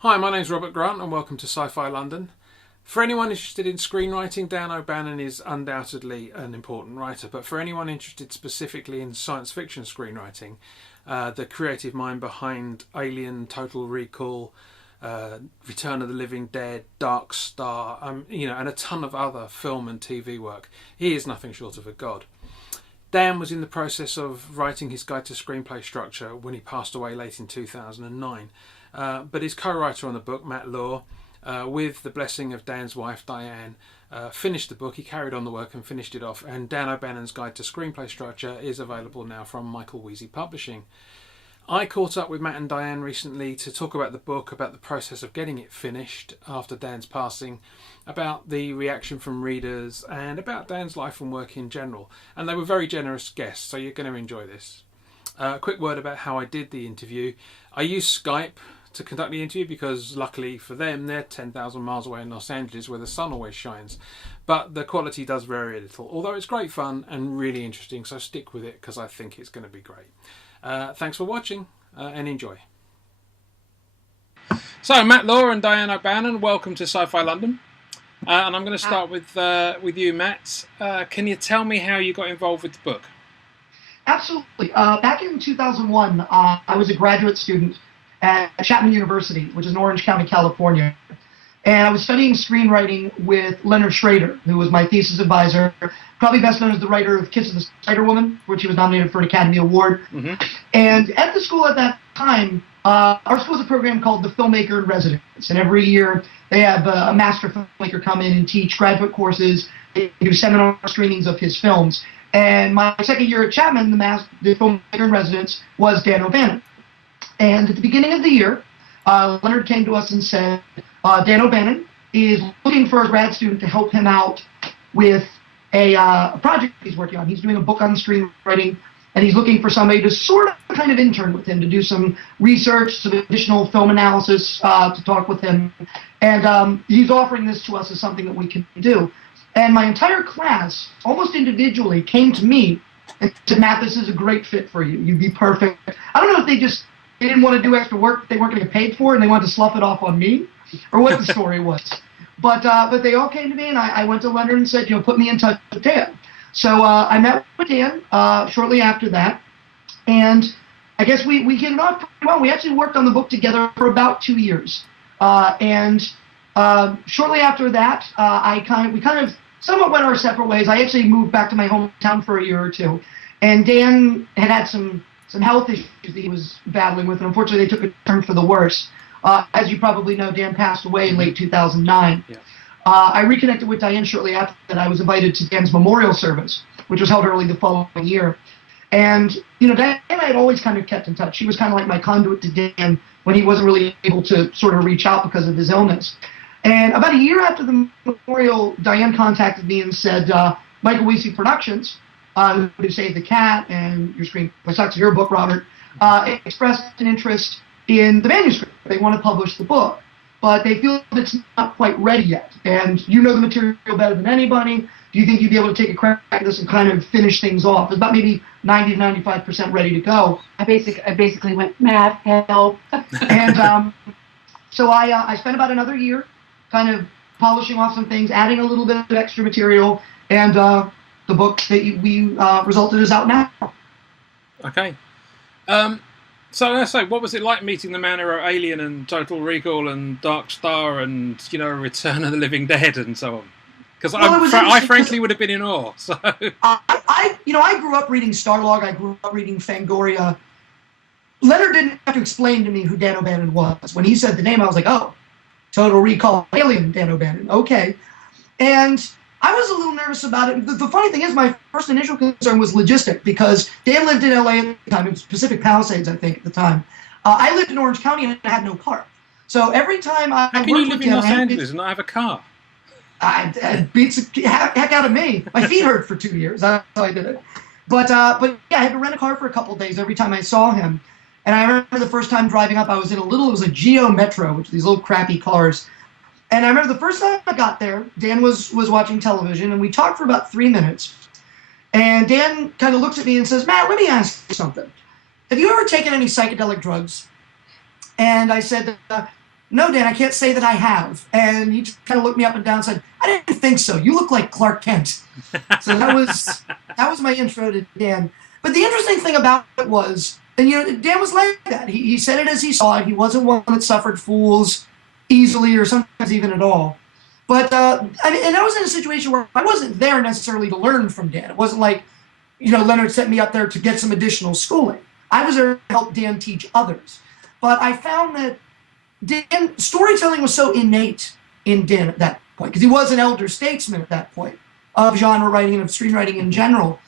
Hi, my name's Robert Grant and welcome to Sci-Fi London. For anyone interested in screenwriting, Dan OBannon is undoubtedly an important writer, but for anyone interested specifically in science fiction screenwriting, the creative mind behind Alien, Total Recall, Return of the Living Dead, Darkstar, and a ton of other film and TV work, he is nothing short of a god. Dan was in the process of writing his guide to screenplay structure when he passed away late in 2009. But his co-writer on the book, Matt Lohr, with the blessing of Dan's wife, Diane, finished the book. He carried on the work and finished it off. And Dan OBannon's guide to screenplay structure is available now from Michael Weasey Publishing. I caught up with Matt and Diane recently to talk about the book, about the process of getting it finished after Dan's passing, about the reaction from readers, and about Dan's life and work in general. And they were very generous guests, so you're going to enjoy this. A quick word about how I did the interview. I used Skype to conduct the interview because luckily for them they're 10,000 miles away in Los Angeles where the sun always shines, but the quality does vary a little, although it's great fun and really interesting, so stick with it because I think it's going to be great. Thanks for watching and enjoy. So Matt Lohr and Diane OBannon, welcome to Sci-Fi London, and I'm going to start with you, Matt. Can you tell me how you got involved with the book? Absolutely. Back in 2001 I was a graduate student at Chapman University, which is in Orange County, California. And I was studying screenwriting with Leonard Schrader, who was my thesis advisor, probably best known as the writer of Kiss of the Spider Woman, which he was nominated for an Academy Award. Mm-hmm. And at the school at that time, our school has a program called the Filmmaker in Residence. And every year they have a master filmmaker come in and teach graduate courses. They do seminar screenings of his films. And my second year at Chapman, the Filmmaker in Residence was Dan OBannon. And at the beginning of the year, Leonard came to us and said, Dan OBannon is looking for a grad student to help him out with a project he's working on. He's doing a book on screenwriting, and he's looking for somebody to sort of kind of intern with him, to do some research, some additional film analysis, to talk with him. And he's offering this to us as something that we can do. And my entire class, almost individually, came to me and said, Matt, this is a great fit for you. You'd be perfect. I don't know if they didn't want to do extra work they weren't going to get paid for, and they wanted to slough it off on me, or what the story was. But they all came to me, and I went to Leonard and said, put me in touch with Dan. So I met with Dan shortly after that, and I guess we hit it off pretty well. We actually worked on the book together for about 2 years. And shortly after that, we kind of somewhat went our separate ways. I actually moved back to my hometown for a year or two, and Dan had some health issues that he was battling with, and unfortunately they took a turn for the worse. As you probably know, Dan passed away in late 2009. Yeah. I reconnected with Diane shortly after that. I was invited to Dan's memorial service, which was held early the following year. And, Diane and I had always kind of kept in touch. She was kind of like my conduit to Dan when he wasn't really able to sort of reach out because of his illness. And about a year after the memorial, Diane contacted me and said, Michael Weasey Productions, who Saved the Cat and your Screenplay Structure, your book, Robert, expressed an interest in the manuscript. They want to publish the book, but they feel that it's not quite ready yet. And you know the material better than anybody. Do you think you'd be able to take a crack at this and kind of finish things off? It's about maybe 90 to 95% ready to go. I basically went, Matt, help. And so I spent about another year kind of polishing off some things, adding a little bit of extra material, and the book that we resulted is out now. Okay. So let's say, what was it like meeting the man who wrote Alien and Total Recall and Darkstar and, Return of the Living Dead and so on? Because I frankly would have been in awe. So I grew up reading Starlog. I grew up reading Fangoria. Leonard didn't have to explain to me who Dan OBannon was. When he said the name, I was like, oh, Total Recall, Alien, Dan OBannon. Okay. And I was a little nervous about it. The funny thing is, my first initial concern was logistic, because Dan lived in LA at the time. It was Pacific Palisades, I think, at the time. I lived in Orange County and I had no car. So every time I How can you live in Los Angeles and not have a car? It beats the heck out of me. My feet hurt for 2 years. That's how I did it. But yeah, I had to rent a car for a couple of days every time I saw him. And I remember the first time driving up, I was in it was a Geo Metro, which are these little crappy cars. And I remember the first time I got there, Dan was watching television, and we talked for about 3 minutes. And Dan kind of looks at me and says, Matt, let me ask you something. Have you ever taken any psychedelic drugs? And I said, no, Dan, I can't say that I have. And he just kind of looked me up and down and said, I didn't think so. You look like Clark Kent. So that was my intro to Dan. But the interesting thing about it was, and Dan was like that. He said it as he saw it. He wasn't one that suffered fools easily or sometimes even at all. But and I was in a situation where I wasn't there necessarily to learn from Dan. It wasn't like, Leonard set me up there to get some additional schooling. I was there to help Dan teach others. But I found that Dan, storytelling was so innate in Dan at that point, because he was an elder statesman at that point of genre writing and of screenwriting in general,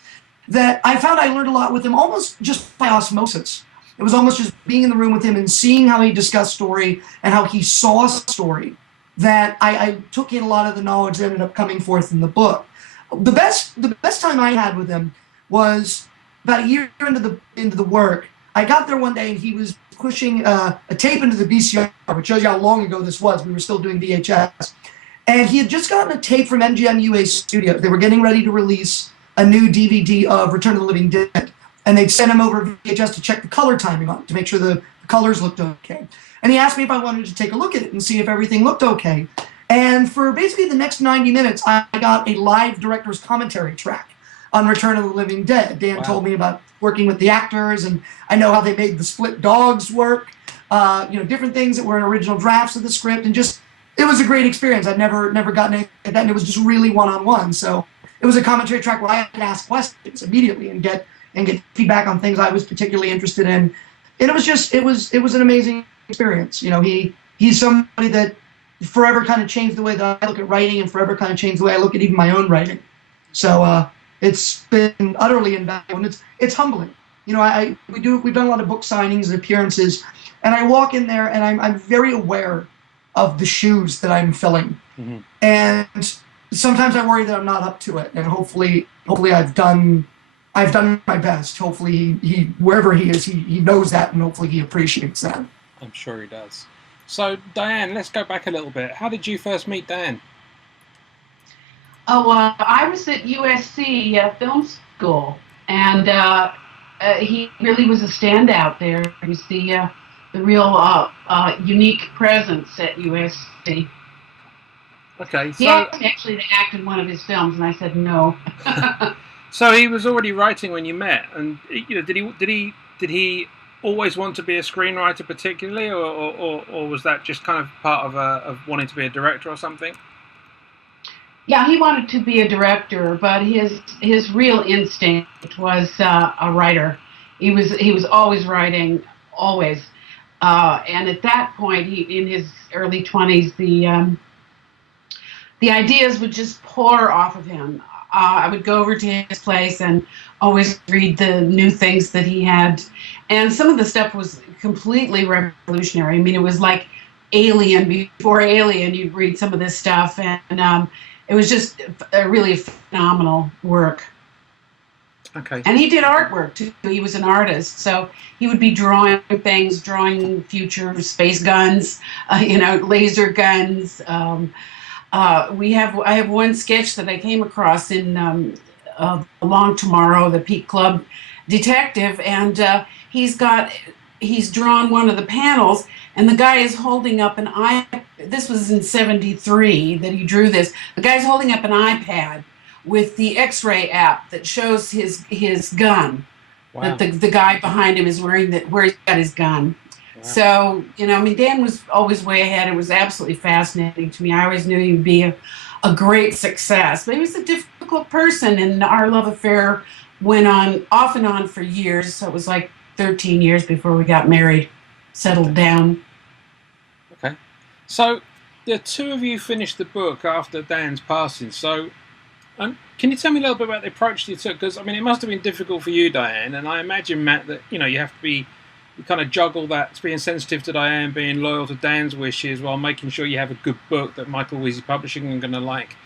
that I found I learned a lot with him almost just by osmosis. It was almost just being in the room with him and seeing how he discussed story and how he saw story that I took in a lot of the knowledge that ended up coming forth in the book. The best time I had with him was about a year into the work. I got there one day and he was pushing a tape into the VCR, which shows you how long ago this was. We were still doing VHS. And he had just gotten a tape from MGM UA Studios. They were getting ready to release a new DVD of Return of the Living Dead. And they'd sent him over VHS to check the color timing on it, to make sure the colors looked okay. And he asked me if I wanted to take a look at it and see if everything looked okay. And for basically the next 90 minutes, I got a live director's commentary track on Return of the Living Dead. Dan told me about working with the actors, and I know how they made the split dogs work, different things that were in original drafts of the script, and just, it was a great experience. I'd never gotten anything like that, and it was just really one-on-one. So it was a commentary track where I could ask questions immediately and get feedback on things I was particularly interested in. And it was an amazing experience. He's somebody that forever kind of changed the way that I look at writing and forever kind of changed the way I look at even my own writing. So it's been utterly invaluable, and it's humbling. We've done a lot of book signings and appearances, and I walk in there and I'm very aware of the shoes that I'm filling. Mm-hmm. And sometimes I worry that I'm not up to it, and hopefully I've done my best. Hopefully he wherever he is, he knows that, and hopefully he appreciates that. I'm sure he does. So Diane, let's go back a little bit. How did you first meet Dan? Oh, I was at USC Film School, and he really was a standout there. He was the real unique presence at USC. Okay, so he asked me actually to act in one of his films, and I said no. So he was already writing when you met, and did he always want to be a screenwriter particularly, or was that just kind of part of wanting to be a director or something? Yeah, he wanted to be a director, but his real instinct was a writer. He was always writing, always. And at that point, in his early 20s, the ideas would just pour off of him. I would go over to his place and always read the new things that he had. And some of the stuff was completely revolutionary. I mean, it was like Alien before Alien. You'd read some of this stuff, and it was just a really phenomenal work. Okay. And he did artwork, too. He was an artist. So he would be drawing things, drawing future space guns, laser guns. I have one sketch that I came across in Long Tomorrow, the Peak Club Detective, and he's drawn one of the panels, and the guy is holding up an this was in 73 that he drew this. The guy's holding up an iPad with the X-ray app that shows his gun. Wow. That the guy behind him is wearing where he's got his gun. Wow. So, Dan was always way ahead. It was absolutely fascinating to me. I always knew he would be a great success. But he was a difficult person, and our love affair went on off and on for years. So it was like 13 years before we got married, settled down. Okay. So the two of you finished the book after Dan's passing. So can you tell me a little bit about the approach you took? Because, it must have been difficult for you, Diane, and I imagine, Matt, that, you have to be you kind of juggle that, being sensitive to Diane, being loyal to Dan's wishes, while making sure you have a good book that Michael Weezy Publishing are going to like.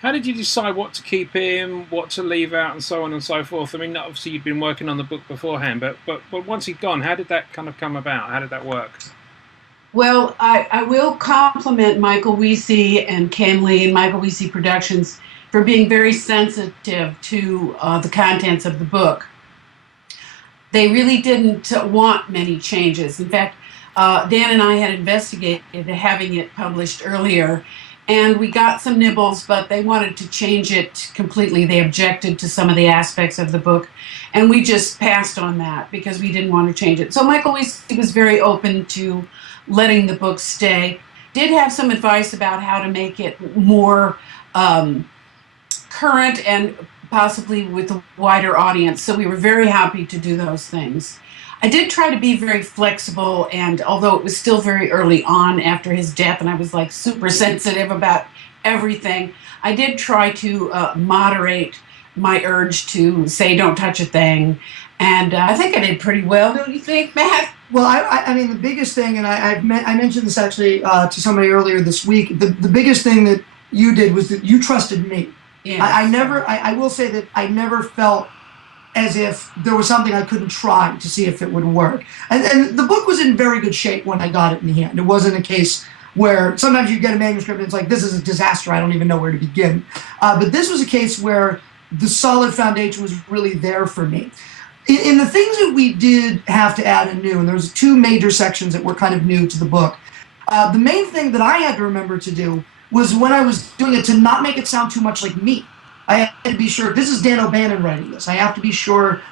How did you decide what to keep in, what to leave out, and so on and so forth? Obviously you'd been working on the book beforehand, but once he'd gone, how did that kind of come about? How did that work? Well, I will compliment Michael Weezy and Ken Lee and Michael Weezy Productions for being very sensitive to the contents of the book. They really didn't want many changes. In fact, Dan and I had investigated having it published earlier, and we got some nibbles, but they wanted to change it completely. They objected to some of the aspects of the book, and we just passed on that because we didn't want to change it. So Michael was very open to letting the book stay. Did have some advice about how to make it more current and possibly with a wider audience. So we were very happy to do those things. I did try to be very flexible, and although it was still very early on after his death, and I was like super sensitive about everything, I did try to moderate my urge to say don't touch a thing. And I think I did pretty well, don't you think, Matt? Well, I mean, the biggest thing, and I mentioned this actually to somebody earlier this week, the biggest thing that you did was that you trusted me. Yes. I will say that I never felt as if there was something I couldn't try to see if it would work. And the book was in very good shape when I got it in hand. It wasn't a case where sometimes you get a manuscript and it's like, this is a disaster, I don't even know where to begin. But this was a case where the solid foundation was really there for me. In the things that we did have to add anew, and there was two major sections that were kind of new to the book, the main thing that I had to remember to do was when I was doing it to not make it sound too much like me. I had to be sure, this is Dan OBannon writing this, I have to be sure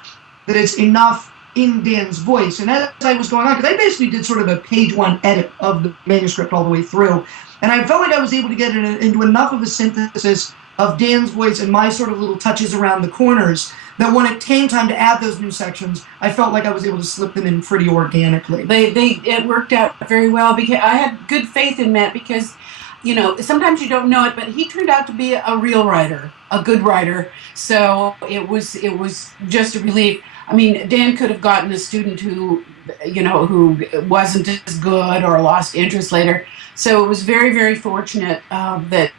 that it's enough in Dan's voice. And as I was going on, because I basically did sort of a page one edit of the manuscript all the way through, and I felt like I was able to get it into enough of a synthesis of Dan's voice and my sort of little touches around the corners that when it came time to add those new sections, I felt like I was able to slip them in pretty organically. It worked out very well because I had good faith in Matt because, you know, sometimes you don't know it, but he turned out to be a real writer, a good writer. So it was just a relief. I mean, Dan could have gotten a student who wasn't as good or lost interest later. So it was very, very fortunate that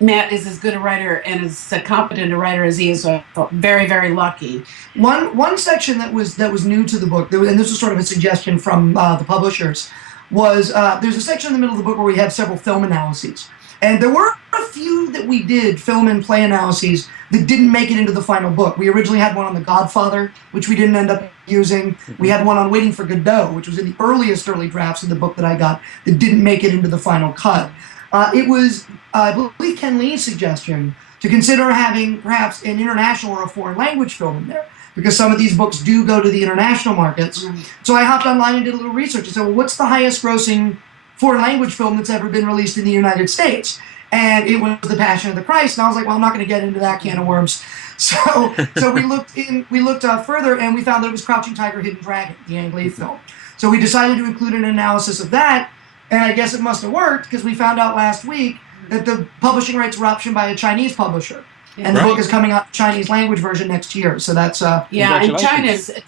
Matt is as good a writer and as competent a writer as he is. So I felt very, very lucky. One section that was new to the book, and this was sort of a suggestion from the publishers, was there's a section in the middle of the book where we have several film analyses. And there were a few that we did, film and play analyses, that didn't make it into the final book. We originally had one on The Godfather, which we didn't end up using. We had one on Waiting for Godot, which was in the early drafts of the book that I got, that didn't make it into the final cut. It was, I believe, Ken Lee's suggestion to consider having perhaps an international or a foreign language film in there, because some of these books do go to the international markets. So I hopped online and did a little research and said, well, what's the highest grossing foreign language film that's ever been released in the United States? And it was The Passion of the Christ. And I was like, well, I'm not going to get into that can of worms. So we looked further, and we found that it was Crouching Tiger, Hidden Dragon, the Ang Lee film. So we decided to include an analysis of that, and I guess it must have worked, because we found out last week that the publishing rights were optioned by a Chinese publisher. And the book is coming out Chinese language version next year. So that's yeah, and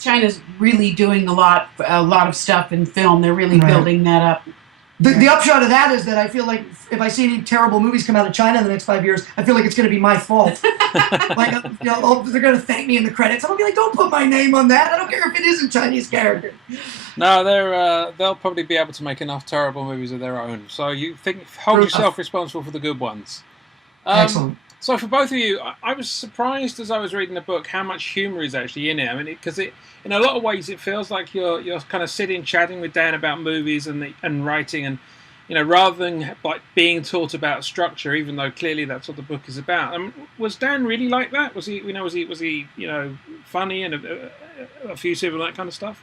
China's really doing a lot of stuff in film. They're really building that up. The upshot of that is that I feel like if I see any terrible movies come out of China in the next 5 years, I feel like it's going to be my fault. Like, they're going to thank me in the credits. I'm going to be like, don't put my name on that. I don't care if it is a Chinese character. No, they'll probably be able to make enough terrible movies of their own. So you hold yourself responsible for the good ones. Excellent. So for both of you, I was surprised as I was reading the book how much humour is actually in it. I mean, because in a lot of ways it feels like you're kind of sitting chatting with Dan about movies and writing, and rather than like being taught about structure, even though clearly that's what the book is about. Was Dan really like that? Was he funny and effusive and that kind of stuff?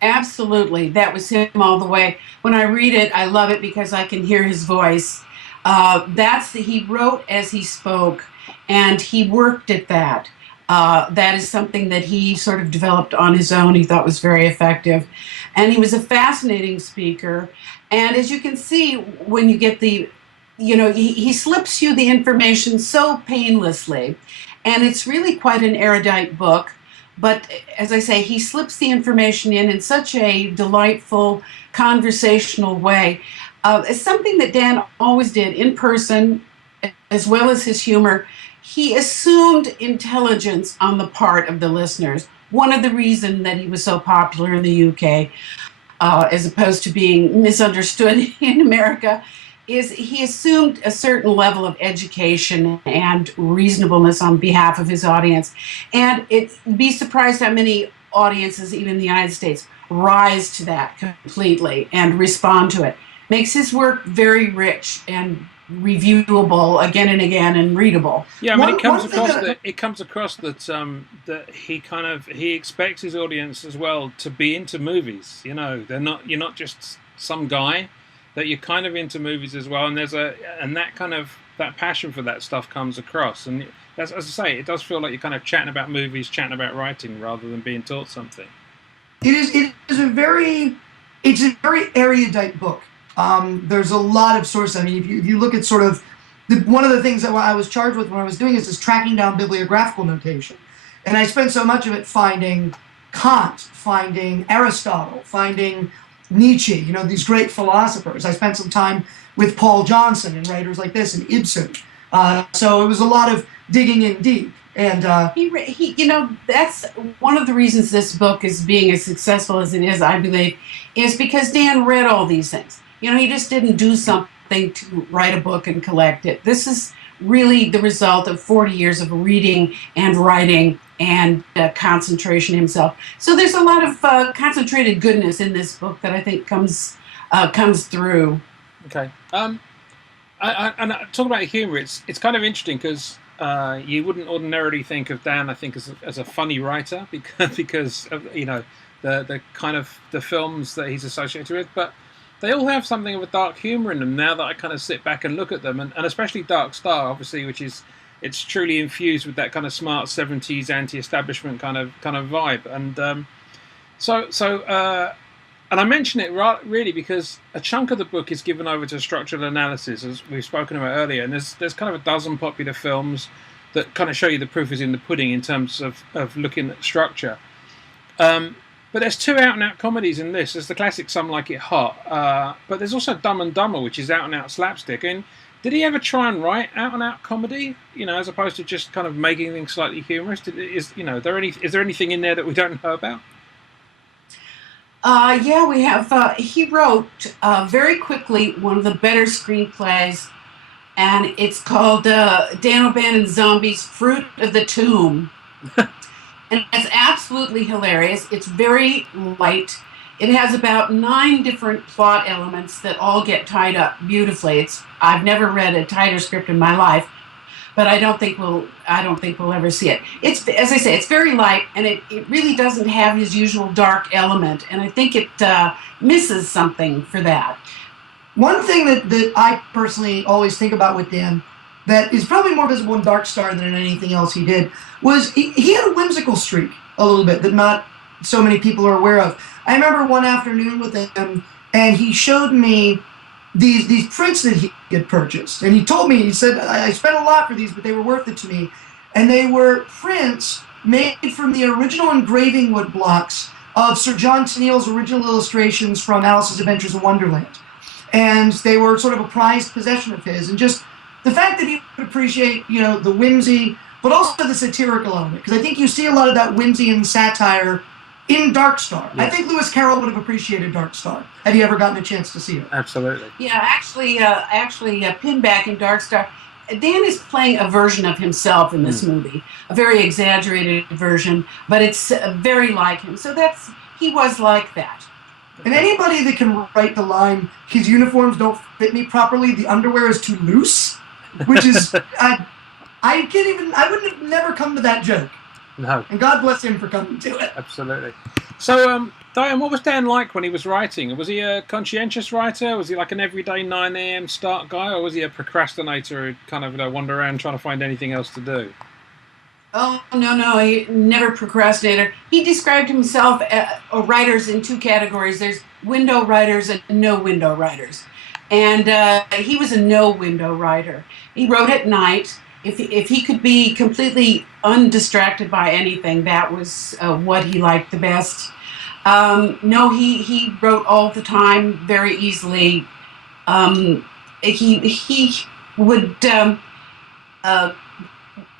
Absolutely, that was him all the way. When I read it, I love it because I can hear his voice. He wrote as he spoke, and he worked at that. That is something that he sort of developed on his own. He thought was very effective, and he was a fascinating speaker. And as you can see, when you get he slips you the information so painlessly, and it's really quite an erudite book. But as I say, he slips the information in such a delightful, conversational way. It's something that Dan always did in person, as well as his humor. He assumed intelligence on the part of the listeners. One of the reasons that he was so popular in the UK, as opposed to being misunderstood in America, is he assumed a certain level of education and reasonableness on behalf of his audience. And be surprised how many audiences, even in the United States, rise to that completely and respond to it. Makes his work very rich and reviewable again and again and readable. Yeah, I mean, it comes across that that he expects his audience as well to be into movies. You know, you're not just some guy, that you're kind of into movies as well, and that passion for that stuff comes across. And as I say, it does feel like you're kind of chatting about movies, chatting about writing, rather than being taught something. It is a very erudite book. There's a lot of sources. I mean, if you look at sort of one of the things that I was charged with when I was doing this is tracking down bibliographical notation, and I spent so much of it finding Kant, finding Aristotle, finding Nietzsche. You know, these great philosophers. I spent some time with Paul Johnson and writers like this and Ibsen. So it was a lot of digging in deep. And he, you know, that's one of the reasons this book is being as successful as it is, I believe, is because Dan read all these things. You know, he just didn't do something to write a book and collect it. This is really the result of 40 years of reading and writing and concentration himself. So there's a lot of concentrated goodness in this book that I think comes through. Okay. And talking about humor, it's kind of interesting because you wouldn't ordinarily think of Dan, I think, as a funny writer because of, you know, the kind of the films that he's associated with, but they all have something of a dark humor in them now that I kind of sit back and look at them, and especially Darkstar, obviously, which is, it's truly infused with that kind of smart 70s anti-establishment kind of vibe. And and I mention it really because a chunk of the book is given over to structural analysis, as we've spoken about earlier, and there's kind of a dozen popular films that kind of show you the proof is in the pudding in terms of looking at structure. But there's two out-and-out comedies in this. There's the classic Some Like It Hot, but there's also Dumb and Dumber, which is out-and-out slapstick. And did he ever try and write out-and-out comedy, you know, as opposed to just kind of making things slightly humorous? Is there anything in there that we don't know about? Yeah, we have. He wrote very quickly one of the better screenplays, and it's called Dan OBannon's Zombies, Fruit of the Tomb. And it's absolutely hilarious. It's very light. It has about 9 different plot elements that all get tied up beautifully. I've never read a tighter script in my life, but I don't think we'll ever see it. It's, as I say, it's very light, and it really doesn't have his usual dark element, and I think it misses something for that. One thing that I personally always think about with Dan that is probably more visible in Darkstar than in anything else he did was he had a whimsical streak a little bit that not so many people are aware of. I remember one afternoon with him, and he showed me these prints that he had purchased. And he told me, he said, I spent a lot for these, but they were worth it to me. And they were prints made from the original engraving wood blocks of Sir John Tenniel's original illustrations from Alice's Adventures in Wonderland. And they were sort of a prized possession of his. And just the fact that he would appreciate, you know, the whimsy, but also the satirical element, because I think you see a lot of that whimsy and satire in Darkstar. Yes. I think Lewis Carroll would have appreciated Darkstar had he ever gotten a chance to see it. Absolutely. Yeah, actually, Pinback in Darkstar, Dan is playing a version of himself in this movie, a very exaggerated version, but it's very like him. So he was like that. And anybody that can write the line, his uniforms don't fit me properly, the underwear is too loose, which is, I wouldn't have never come to that joke. No. And God bless him for coming to it. Absolutely. So, Diane, what was Dan like when he was writing? Was he a conscientious writer? Was he like an everyday 9 a.m. start guy? Or was he a procrastinator who kind of wander around trying to find anything else to do? Oh, no, he never procrastinated. He described himself or writers in 2 categories. There's window writers and no window writers. And he was a no window writer. He wrote at night. If he could be completely undistracted by anything, that was what he liked the best. No, he wrote all the time, very easily. He would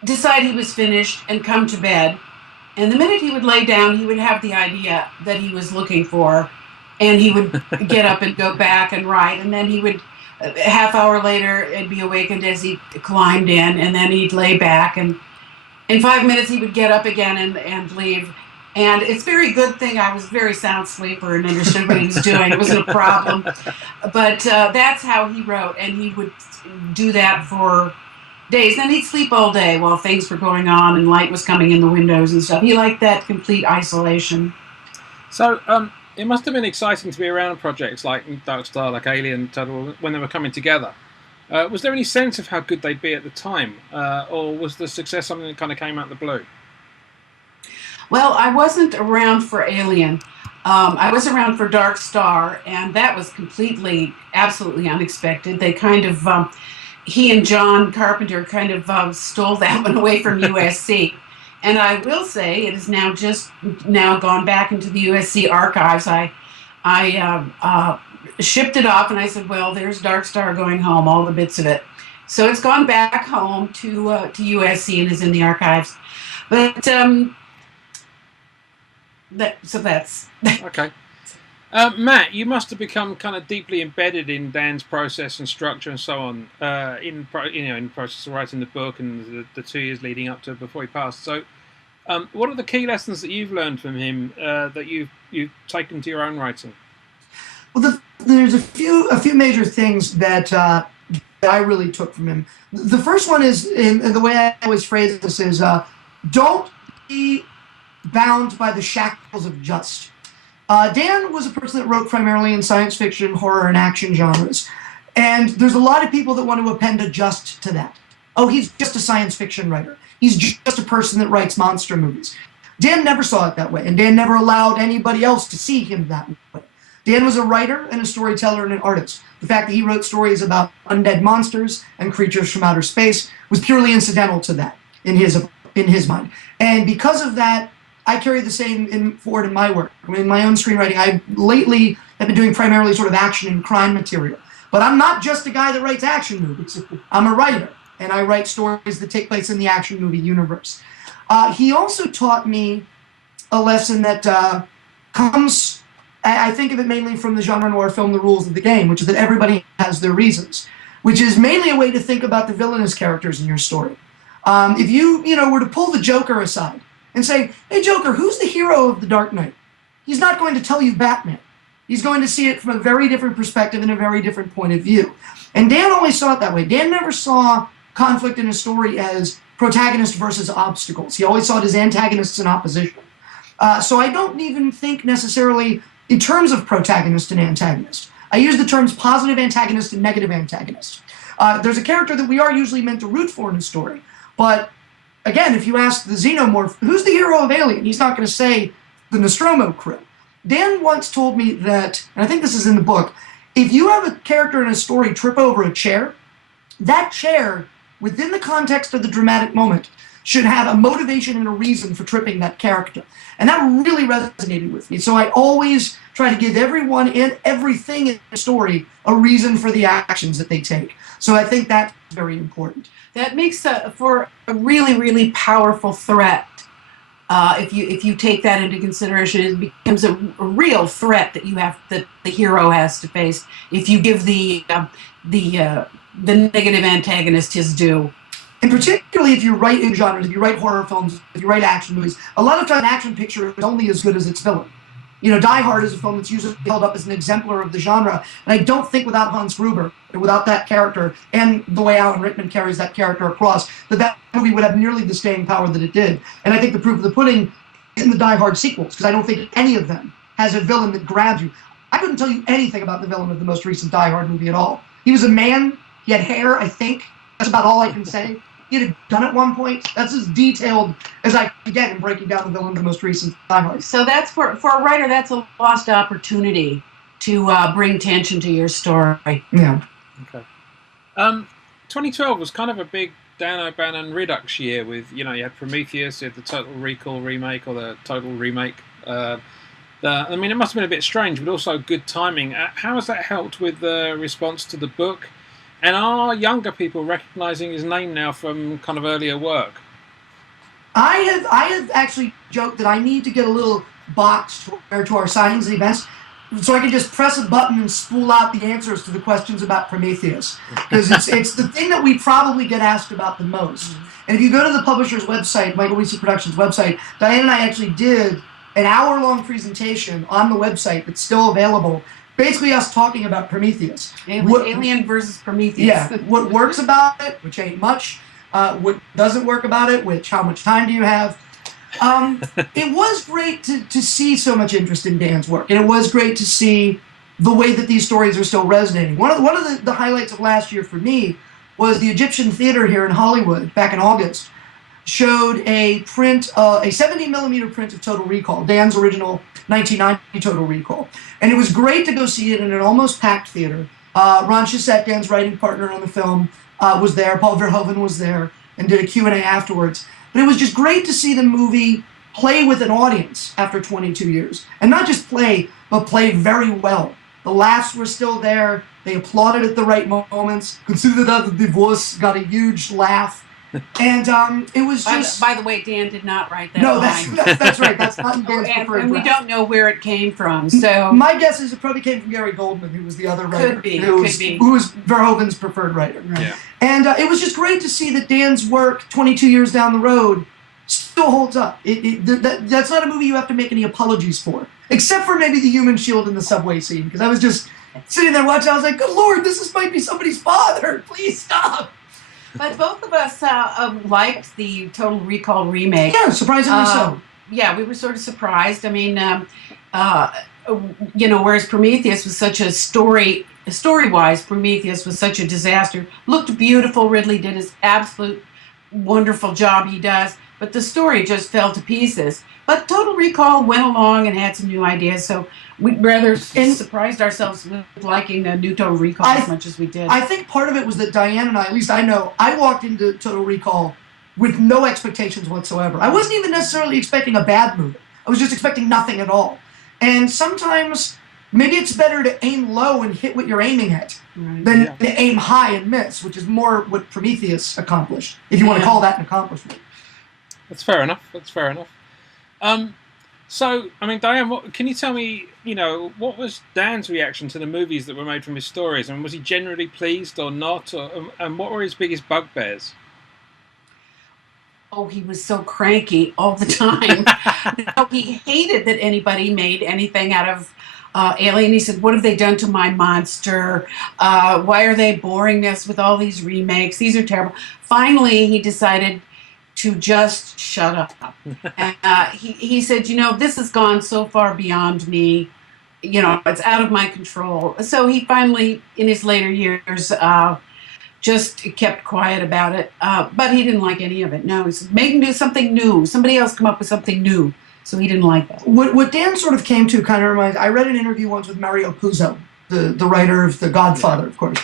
decide he was finished and come to bed. And the minute he would lay down, he would have the idea that he was looking for. And he would get up and go back and write. And then he would, a half hour later, and be awakened as he climbed in. And then he'd lay back. And in 5 minutes, he would get up again and leave. And it's a very good thing I was a very sound sleeper and understood what he was doing. It wasn't a problem. But that's how he wrote, and he would do that for days. Then he'd sleep all day while things were going on and light was coming in the windows and stuff. He liked that complete isolation. So it must have been exciting to be around projects like Darkstar, like Alien, Total, when they were coming together. Was there any sense of how good they'd be at the time, or was the success something that kind of came out of the blue? Well, I wasn't around for Alien. I was around for Darkstar, and that was absolutely unexpected. They kind of, he and John Carpenter kind of stole that one away from USC. And I will say it is now gone back into the USC archives. I shipped it off, and I said, well, there's Darkstar going home, all the bits of it. So it's gone back home to USC and is in the archives. But that's okay. Matt, you must have become kind of deeply embedded in Dan's process and structure and so on in the process of writing the book and the 2 years leading up to before he passed. So, what are the key lessons that you've learned from him that you've taken to your own writing? Well, there's a few major things that I really took from him. The first one is, in the way I always phrase this is, don't be bound by the shackles of just. Dan was a person that wrote primarily in science fiction, horror, and action genres. And there's a lot of people that want to append a just to that. Oh, he's just a science fiction writer. He's just a person that writes monster movies. Dan never saw it that way, and Dan never allowed anybody else to see him that way. Dan was a writer and a storyteller and an artist. The fact that he wrote stories about undead monsters and creatures from outer space was purely incidental to that in his mind. And because of that, I carry the same forward in my work. I mean, in my own screenwriting, I lately have been doing primarily sort of action and crime material. But I'm not just a guy that writes action movies. I'm a writer, and I write stories that take place in the action movie universe. He also taught me a lesson that comes, I think of it mainly from the genre noir film The Rules of the Game, which is that everybody has their reasons, which is mainly a way to think about the villainous characters in your story. If you were to pull the Joker aside, and say, hey, Joker, who's the hero of The Dark Knight? He's not going to tell you Batman. He's going to see it from a very different perspective and a very different point of view. And Dan always saw it that way. Dan never saw conflict in a story as protagonist versus obstacles. He always saw it as antagonists in opposition. So I don't even think necessarily in terms of protagonist and antagonist. I use the terms positive antagonist and negative antagonist. There's a character that we are usually meant to root for in a story, but again, if you ask the xenomorph, who's the hero of Alien? He's not going to say the Nostromo crew. Dan once told me that, and I think this is in the book, if you have a character in a story trip over a chair, that chair, within the context of the dramatic moment, should have a motivation and a reason for tripping that character. And that really resonated with me. So I always try to give everyone and everything in the story a reason for the actions that they take. So I think that's very important. That makes for a really, really powerful threat. If you take that into consideration, it becomes a real threat that the hero has to face. If you give the negative antagonist his due. And particularly if you write in genres, if you write horror films, if you write action movies, a lot of times an action picture is only as good as its villain. Die Hard is a film that's usually held up as an exemplar of the genre, and I don't think without Hans Gruber, without that character, and the way Alan Rickman carries that character across, that movie would have nearly the staying power that it did. And I think the proof of the pudding is in the Die Hard sequels, because I don't think any of them has a villain that grabs you. I couldn't tell you anything about the villain of the most recent Die Hard movie at all. He was a man, he had hair, I think. That's about all I can say. He had a gun at one point. That's as detailed as I can get in breaking down the villain of the most recent Die Hard. So that's for a writer, that's a lost opportunity to bring tension to your story. Yeah. Okay. 2012 was kind of a big Dan OBannon Redux year with, you had Prometheus, you had the Total Recall remake or the Total remake. It must have been a bit strange, but also good timing. How has that helped with the response to the book? And are younger people recognizing his name now from kind of earlier work? I have actually joked that I need to get a little box to our signings and events so I can just press a button and spool out the answers to the questions about Prometheus. Because it's the thing that we probably get asked about the most. And if you go to the publisher's website, Michael Weese Productions website, Diane and I actually did an hour-long presentation on the website that's still available, basically us talking about Prometheus. Alien versus Prometheus. Yeah, what works about it, which ain't much, what doesn't work about it, which how much time do you have? It was great to see so much interest in Dan's work, and it was great to see the way that these stories are still resonating. One of the highlights of last year for me was the Egyptian Theater here in Hollywood back in August showed a 70-millimeter print of Total Recall, Dan's original 1990 Total Recall. And it was great to go see it in an almost packed theater. Ron Shusett, Dan's writing partner on the film, was there. Paul Verhoeven was there and did a Q&A afterwards. But it was just great to see the movie play with an audience after 22 years. And not just play, but play very well. The laughs were still there. They applauded at the right moments. Consider that the divorce got a huge laugh. And it was just... By the way, Dan did not write that No, line. that's right. That's not in Dan's preferred and we draft. don't know where it came from, so... My guess is it probably came from Gary Goldman, who was the other writer. Could be. Who was Verhoeven's preferred writer. Right. Yeah. And it was just great to see that Dan's work, 22 years down the road, still holds up. That's not a movie you have to make any apologies for, except for maybe the human shield in the subway scene, because I was just sitting there watching, I was like, good Lord, this might be somebody's father. Please stop. But both of us liked the Total Recall remake. Yeah, surprisingly so. Yeah, we were sort of surprised. I mean, whereas Prometheus was such a story-wise, Prometheus was such a disaster. Looked beautiful. Ridley did his absolute wonderful job he does. But the story just fell to pieces. But Total Recall went along and had some new ideas, so we rather surprised ourselves with liking the new Total Recall as much as we did. I think part of it was that Diane and I, at least I know, I walked into Total Recall with no expectations whatsoever. I wasn't even necessarily expecting a bad movie. I was just expecting nothing at all. And sometimes maybe it's better to aim low and hit what you're aiming at than to aim high and miss, which is more what Prometheus accomplished, if you want to call that an accomplishment. That's fair enough. So, I mean, Diane, can you tell me, what was Dan's reaction to the movies that were made from his stories? I mean, was he generally pleased or not? And what were his biggest bugbears? Oh, he was so cranky all the time. He hated that anybody made anything out of Alien. He said, what have they done to my monster? Why are they boring us with all these remakes? These are terrible. Finally, he decided to just shut up. And he said, this has gone so far beyond me. It's out of my control. So he finally, in his later years, just kept quiet about it. But he didn't like any of it. No, he said, make do something new. Somebody else come up with something new. So he didn't like that. What Dan sort of came to kind of reminds, I read an interview once with Mario Puzo, the writer of The Godfather, of course.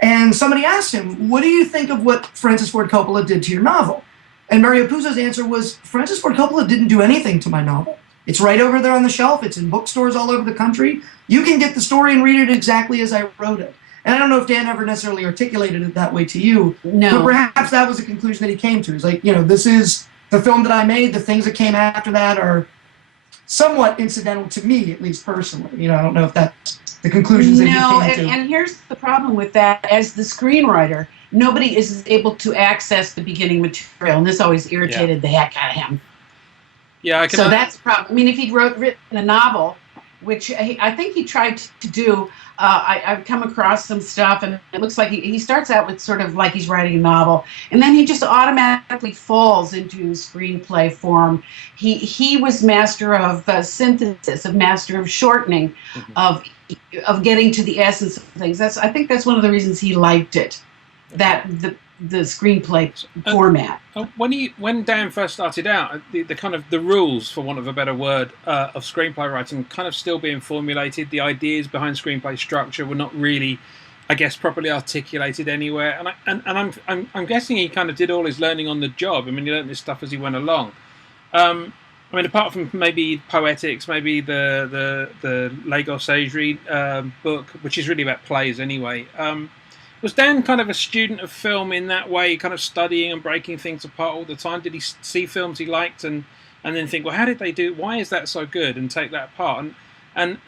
And somebody asked him, what do you think of what Francis Ford Coppola did to your novel? And Mario Puzo's answer was, Francis Ford Coppola didn't do anything to my novel. It's right over there on the shelf. It's in bookstores all over the country. You can get the story and read it exactly as I wrote it. And I don't know if Dan ever necessarily articulated it that way to you. No. But perhaps that was a conclusion that he came to. He's like, this is the film that I made. The things that came after that are somewhat incidental to me, at least personally. I don't know if that's the conclusions that he came to. And here's the problem with that. As the screenwriter, nobody is able to access the beginning material, and this always irritated the heck out of him. Yeah, so that's the problem. I mean, if he'd written a novel, which I think he tried to do, I've come across some stuff, and it looks like he starts out with sort of like he's writing a novel, and then he just automatically falls into screenplay form. He was master of synthesis, master of shortening, of getting to the essence of things. I think that's one of the reasons he liked it. That the screenplay format. When Dan first started out, the kind of the rules, for want of a better word, of screenplay writing kind of still being formulated. The ideas behind screenplay structure were not really, I guess, properly articulated anywhere. And I'm guessing he kind of did all his learning on the job. I mean, he learned this stuff as he went along. I mean, apart from maybe Poetics, maybe the Lagos Adri book, which is really about plays anyway. Was Dan kind of a student of film in that way, kind of studying and breaking things apart all the time? Did he see films he liked and then think, well, how did they do? Why is that so good? And take that apart. And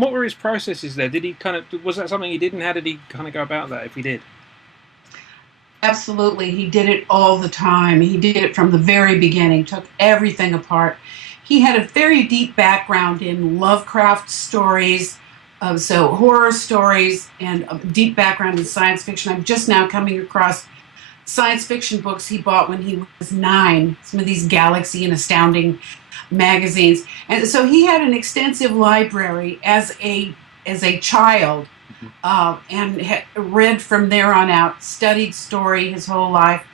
what were his processes there? Did he was that something he did, and how did he kind of go about that if he did? Absolutely, he did it all the time. He did it from the very beginning. Took everything apart. he had a very deep background in Lovecraft stories, so horror stories, and a deep background in science fiction. I'm just now coming across science fiction books he bought when he was 9, some of these Galaxy and Astounding magazines. And so he had an extensive library as a child, and had read from there on out, studied story his whole life,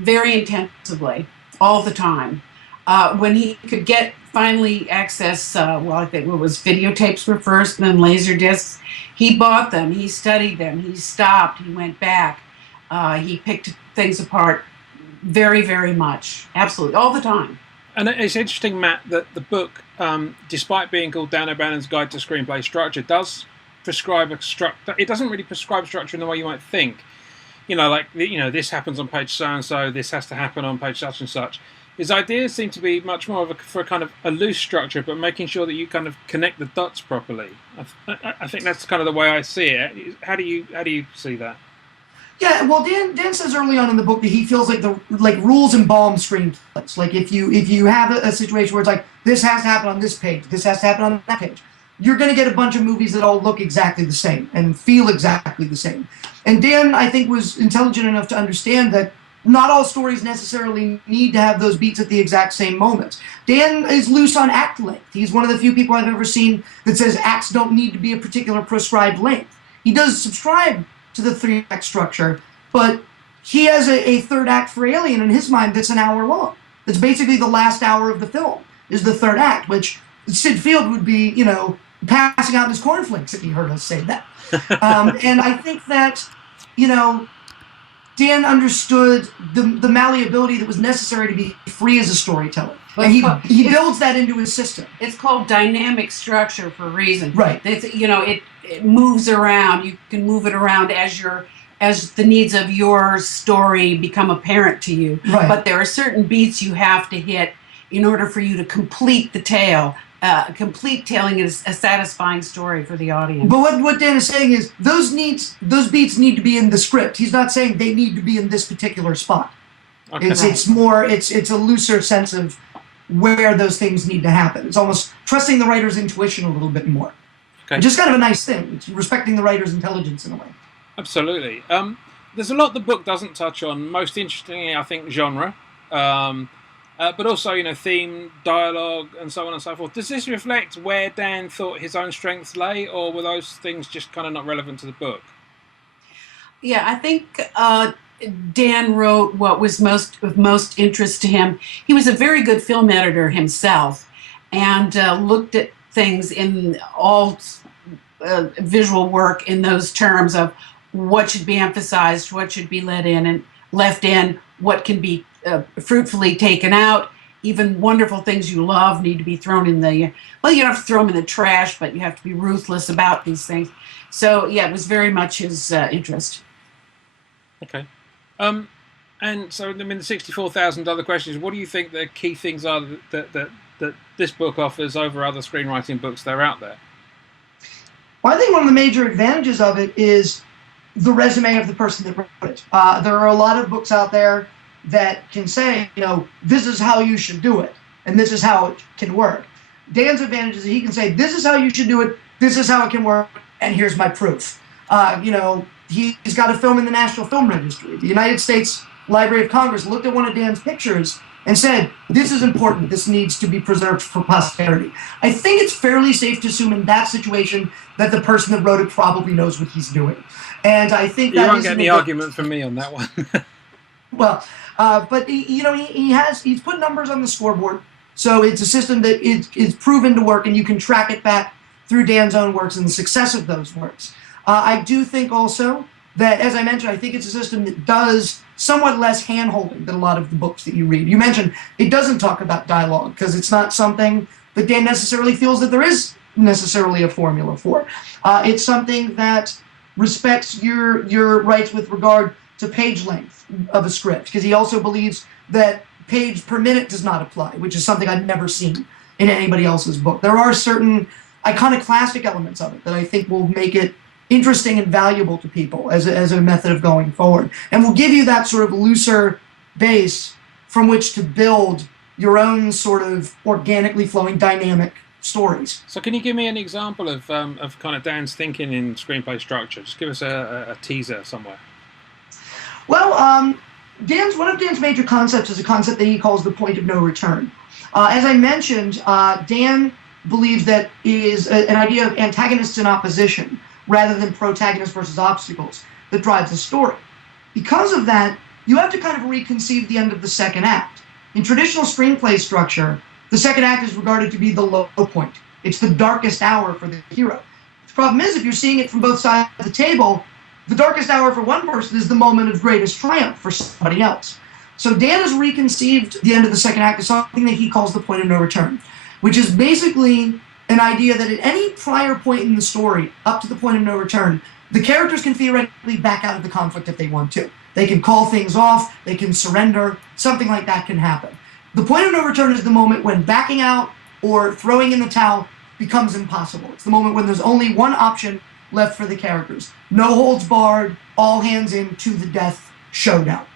very intensively, all the time. When he could get finally access, I think it was videotapes were first, and then laser discs, he bought them, he studied them, he stopped, he went back, he picked things apart very, very much, absolutely, all the time. And it's interesting, Matt, that the book, despite being called Dan OBannon's Guide to Screenplay Structure, does prescribe a structure. It doesn't really prescribe structure in the way you might think. This happens on page so-and-so, this has to happen on page such and such. His ideas seem to be much more for a kind of a loose structure, but making sure that you kind of connect the dots properly. I think that's kind of the way I see it. How do you see that? Yeah, well, Dan says early on in the book that he feels like rules embalm screenplays. Like if you have a situation where it's like, this has to happen on this page, this has to happen on that page, you're going to get a bunch of movies that all look exactly the same and feel exactly the same. And Dan, I think, was intelligent enough to understand that not all stories necessarily need to have those beats at the exact same moments. Dan is loose on act length. He's one of the few people I've ever seen that says acts don't need to be a particular prescribed length. He does subscribe to the 3-act structure, but he has a third act for Alien in his mind that's an hour long. That's basically the last hour of the film, is the third act, which Sid Field would be, passing out his cornflakes if he heard us say that. And I think that, Dan understood the malleability that was necessary to be free as a storyteller. And he builds that into his system. It's called dynamic structure for a reason. Right. It's, it moves around. You can move it around as the needs of your story become apparent to you. Right. But there are certain beats you have to hit in order for you to complete the tale. Complete telling is a satisfying story for the audience. But what Dan is saying is those beats need to be in the script. He's not saying they need to be in this particular spot. Okay. It's a looser sense of where those things need to happen. It's almost trusting the writer's intuition a little bit more. Okay. Which is kind of a nice thing. It's respecting the writer's intelligence in a way. Absolutely. There's a lot the book doesn't touch on. Most interestingly, I think, genre. But also, theme, dialogue, and so on and so forth. Does this reflect where Dan thought his own strengths lay, or were those things just kind of not relevant to the book? Yeah, I think Dan wrote what was of most interest to him. He was a very good film editor himself, and looked at things in all visual work in those terms of what should be emphasized, what should be let in and left in, what can be fruitfully taken out. Even wonderful things you love need to be thrown in the, you don't have to throw them in the trash, but you have to be ruthless about these things. So, yeah, it was very much his interest. Okay. And so, the 64,000 other questions, what do you think the key things are that this book offers over other screenwriting books that are out there? Well, I think one of the major advantages of it is the resume of the person that wrote it. There are a lot of books out there that can say, this is how you should do it, and this is how it can work. Dan's advantage is that he can say, this is how you should do it, this is how it can work, and here's my proof. He's got a film in the National Film Registry. The United States Library of Congress looked at one of Dan's pictures and said, this is important, this needs to be preserved for posterity. I think it's fairly safe to assume in that situation that the person that wrote it probably knows what he's doing. And I think that you won't get any argument from me on that one. Well, but he's put numbers on the scoreboard, so it's a system that is proven to work, and you can track it back through Dan's own works and the success of those works. I do think also that, as I mentioned, I think it's a system that does somewhat less hand-holding than a lot of the books that you read. You mentioned it doesn't talk about dialogue because it's not something that Dan necessarily feels that there is necessarily a formula for. It's something that respects your rights with regard to page length of a script, because he also believes that page per minute does not apply, which is something I've never seen in anybody else's book. There are certain iconoclastic elements of it that I think will make it interesting and valuable to people as a method of going forward, and will give you that sort of looser base from which to build your own sort of organically flowing dynamic stories. So can you give me an example of kind of Dan's thinking in screenplay structure? Just give us a teaser somewhere. Well, one of Dan's major concepts is a concept that he calls the point of no return. As I mentioned, Dan believes that is an idea of antagonists in opposition rather than protagonists versus obstacles that drives the story. Because of that, you have to kind of reconceive the end of the second act. In traditional screenplay structure, the second act is regarded to be the low point. It's the darkest hour for the hero. The problem is, if you're seeing it from both sides of the table, the darkest hour for one person is the moment of greatest triumph for somebody else. So Dan has reconceived the end of the second act as something that he calls the point of no return, which is basically an idea that at any prior point in the story, up to the point of no return, the characters can theoretically back out of the conflict if they want to. They can call things off, they can surrender, something like that can happen. The point of no return is the moment when backing out or throwing in the towel becomes impossible. It's the moment when there's only one option left for the characters. No holds barred, all hands in to the death showdown.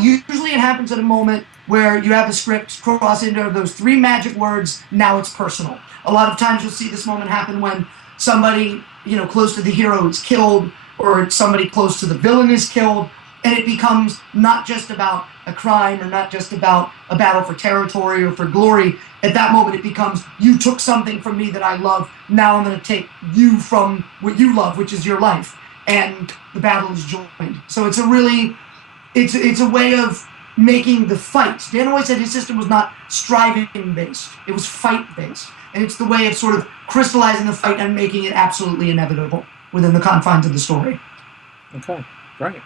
Usually it happens at a moment where you have the script cross into those three magic words, now it's personal. A lot of times you'll see this moment happen when somebody, close to the hero is killed, or somebody close to the villain is killed, and it becomes not just about a crime or not just about a battle for territory or for glory. At that moment it becomes, you took something from me that I love, now I'm going to take you from what you love, which is your life, and the battle is joined. So it's a way of making the fight. Dan always said his system was not striving-based, it was fight-based. And it's the way of sort of crystallizing the fight and making it absolutely inevitable within the confines of the story. Okay, great.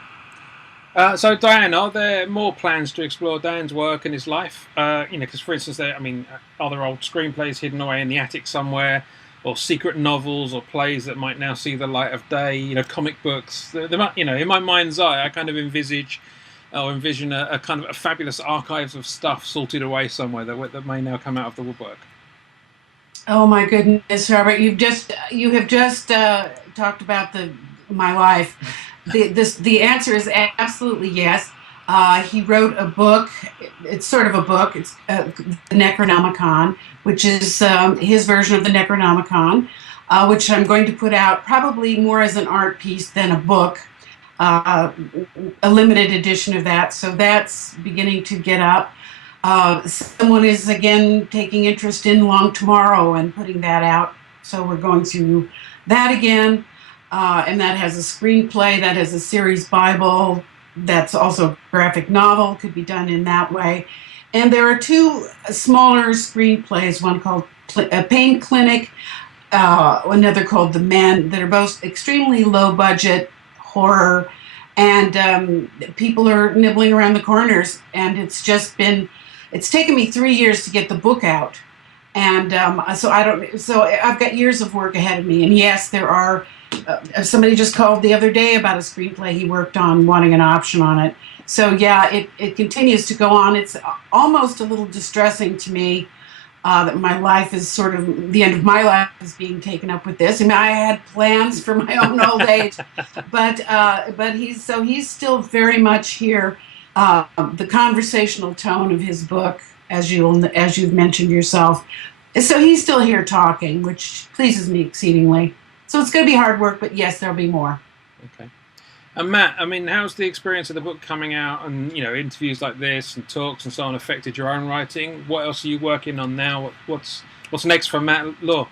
So Diane, are there more plans to explore Dan's work and his life? Because for instance, are there old screenplays hidden away in the attic somewhere, or secret novels or plays that might now see the light of day? Comic books. In my mind's eye, I kind of envision a kind of a fabulous archives of stuff sorted away somewhere that may now come out of the woodwork. Oh my goodness, Robert! You have just talked about my life. The answer is absolutely yes. He wrote a book. It's sort of a book. It's the Necronomicon, which is his version of the Necronomicon, which I'm going to put out probably more as an art piece than a book. A limited edition of that. So that's beginning to get up. Someone is again taking interest in Long Tomorrow and putting that out. So we're going through that again. And that has a screenplay, that has a series Bible, that's also a graphic novel, could be done in that way. And there are two smaller screenplays, one called Pain Clinic, another called The Men, that are both extremely low budget horror, and people are nibbling around the corners, and it's taken me 3 years to get the book out. And so I've got years of work ahead of me. And yes, there are, somebody just called the other day about a screenplay he worked on, wanting an option on it. So yeah, it continues to go on. It's almost a little distressing to me that my life is sort of, the end of my life is being taken up with this. I had plans for my own old age, but he's still very much here. The conversational tone of his book, as you've mentioned yourself, so he's still here talking, which pleases me exceedingly. So it's going to be hard work, but yes, there'll be more. Okay. And Matt, how's the experience of the book coming out and, interviews like this and talks and so on affected your own writing? What else are you working on now? What's next for Matt Lohr?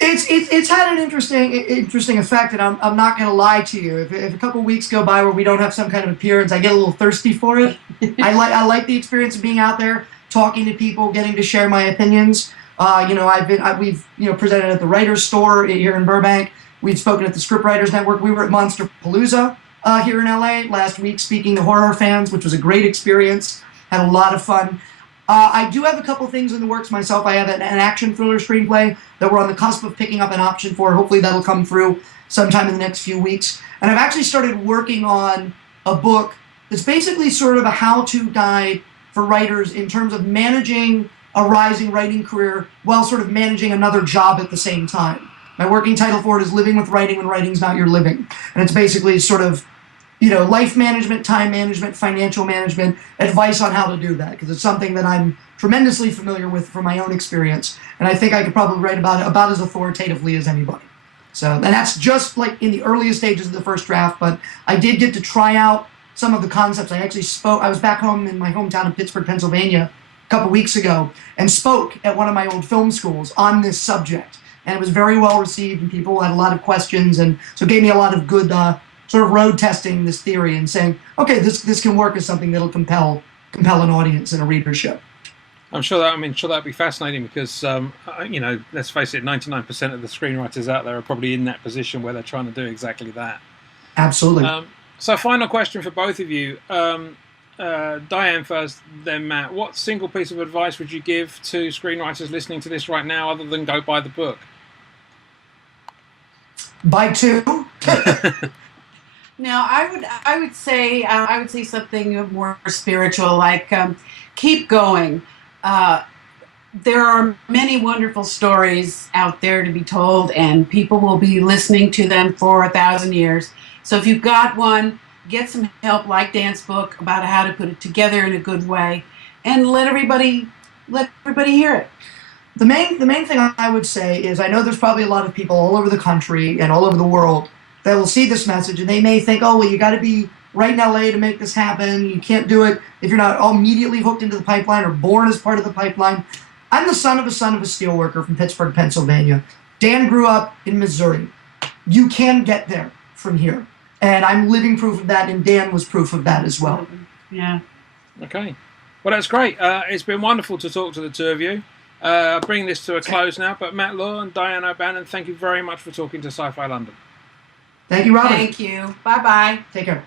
It's had an interesting effect, and I'm not going to lie to you. If a couple of weeks go by where we don't have some kind of appearance, I get a little thirsty for it. I like the experience of being out there, talking to people, getting to share my opinions. We've presented at the Writers Store here in Burbank. We've spoken at the Scriptwriters Network. We were at Monsterpalooza here in LA last week speaking to horror fans, which was a great experience. Had a lot of fun. I do have a couple things in the works myself. I have an action thriller screenplay that we're on the cusp of picking up an option for. Hopefully that'll come through sometime in the next few weeks. And I've actually started working on a book that's basically sort of a how-to guide for writers in terms of managing a rising writing career while sort of managing another job at the same time. My working title for it is Living with Writing When Writing's Not Your Living. And it's basically sort of life management, time management, financial management, advice on how to do that, because it's something that I'm tremendously familiar with from my own experience, and I think I could probably write about it about as authoritatively as anybody. So, and that's just like in the earliest stages of the first draft, but I did get to try out some of the concepts. I was back home in my hometown of Pittsburgh, Pennsylvania, a couple weeks ago, and spoke at one of my old film schools on this subject, and it was very well received, and people had a lot of questions, and so it gave me a lot of good sort of road testing this theory and saying, okay, this can work as something that'll compel an audience and a readership. I'm sure that'd be fascinating because, let's face it, 99% of the screenwriters out there are probably in that position where they're trying to do exactly that. Absolutely. So final question for both of you. Diane first, then Matt. What single piece of advice would you give to screenwriters listening to this right now other than go buy the book? Buy two? No, I would say something more spiritual, like keep going. There are many wonderful stories out there to be told, and people will be listening to them for 1,000 years. So if you've got one, get some help, like Dan's book, about how to put it together in a good way, and let everybody hear it. The main thing I would say is, I know there's probably a lot of people all over the country and all over the world that will see this message, and they may think, oh, well, you got to be right in LA to make this happen. You can't do it if you're not immediately hooked into the pipeline or born as part of the pipeline. I'm the son of a steelworker from Pittsburgh, Pennsylvania. Dan grew up in Missouri. You can get there from here. And I'm living proof of that, and Dan was proof of that as well. Yeah. Okay. Well, that's great. It's been wonderful to talk to the two of you. I'll bring this to a close now, but Matt Lohr and Diane OBannon, thank you very much for talking to Sci-Fi London. Thank you, Robin. Thank you. Bye-bye. Take care.